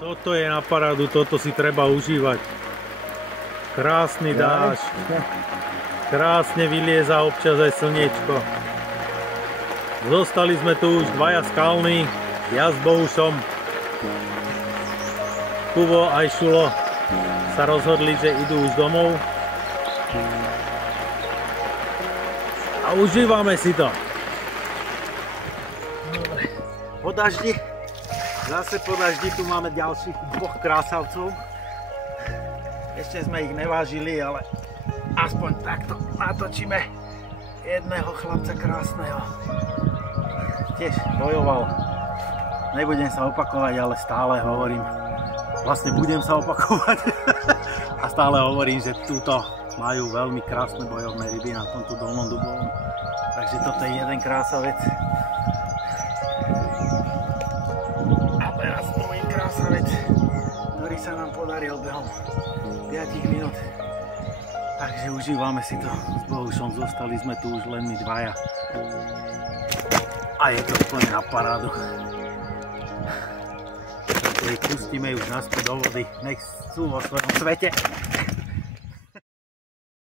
Toto je na parádu, toto si treba užívať. Krásny dážď. Krásne vylieza občas aj slniečko. Zostali sme tu už dvaja skalní, ja s Bohušom. Kubo aj Šulo sa rozhodli, že idú už domov. A užívame si to. Dobre. Po daždi, zase po daždi tu máme ďalších dvoch krásavcov. Ešte sme ich nevážili, ale aspoň takto natočíme jedného chlapca krásneho. Tiež bojoval. Nebudem sa opakovať, ale stále hovorím. Vlastne budem sa opakovať. A stále hovorím, že túto majú veľmi krásne bojovné ryby na tomto Dolnom Dubovom. Takže toto je jeden krásavec. A teraz druhý krásavec, ktorý sa nám podaril behom 5 minút. Takže užívame si to s Bohušom, zostali sme tu už len my dvaja. A je to úplne na parádu. Tak ich pustíme už naspäť do vody, nech sú vo svojom svete.